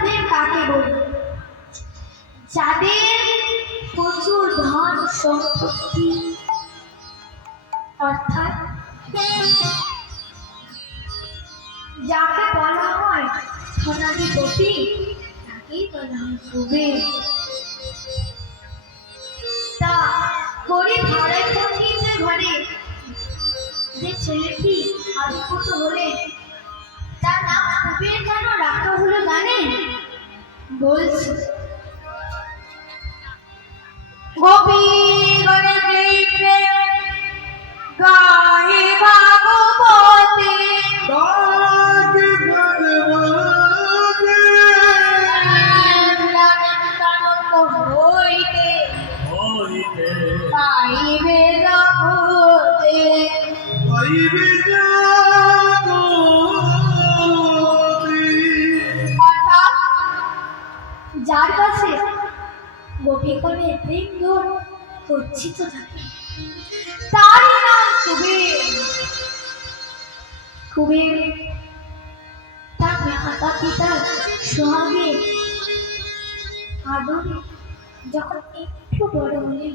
কুবের কাকে বলে? যাদের প্রচুর ধন সম্পত্তি, অর্থাৎ যাকে বলা হয় ধনাধিপতি, তাকেই বলা হয় কুবের। তা গরিব হারাই পণ্ডিতের ঘরে যে ছেলেটি আবির্ভূত হলেন, তার নাম কুবের কেন রাখা হলো জানেন? বলছি, গোপীগণের কৃপে গাহে ভাগবতে হইতে পাইবে জগতে, অর্থাৎ যার কাছে গোপীগণের প্রেম দূর গচ্ছিত থাকে, তারই নাম কুবের। কুবের তার মাতা পিতার সোহাগে আদরে যখন একটু বড় হলেন,